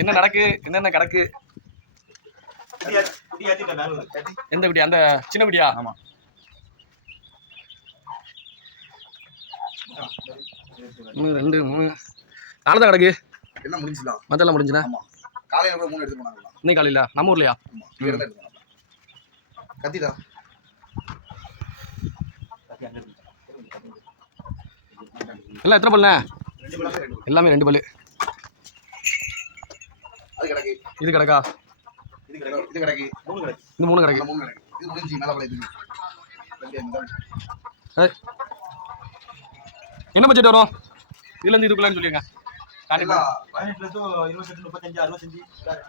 என்ன நடக்கு? என்னென்ன கிடக்கு? எந்த விடியா? அந்த சின்ன விடியா? ஆமா. ரெண்டு மூணு. நாலு தான் கிடக்கு. என்ன முடிஞ்சுலாம் மத்தெல்லாம் முடிஞ்சுனா காலையில கூட மூணு எடுத்து போனாங்களா இன்னைக்கு காலையில நம்ம ஊர்லையா? கத்திடா. எல்லாம் எத்தனை பழம். எல்லாமே ரெண்டு பல்லு. அது கிடக்கு. இது கிடக்கா? இது கிடக்கு இது கிடக்கு. மூணு கிடக்கு. மூணு கிடக்கு. அந்த மூணு கிடக்கு. இது முடிஞ்சு மேல. என்ன பட்ஜெட் வரும்? இதுல இருந்து இதுக்குள்ளன்னு எல்லாம்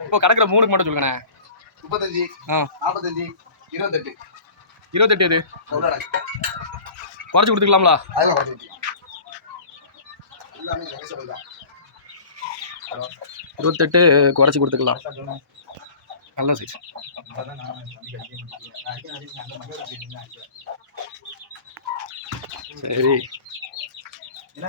இப்போ கிடக்குற மூணுக்கு மட்டும் சொல்லுங்கண்ணே. முப்பத்தஞ்சு நாற்பத்தஞ்சு இருபத்தெட்டு. இருபத்தெட்டு கிடக்கு குறைச்சி கொடுத்துக்கலாம்ல? அதெல்லாம் குறைச்சி இருபத்தெட்டு குறைச்சி கொடுத்துக்கலாம். நல்ல சைஸ் சரி. ஆ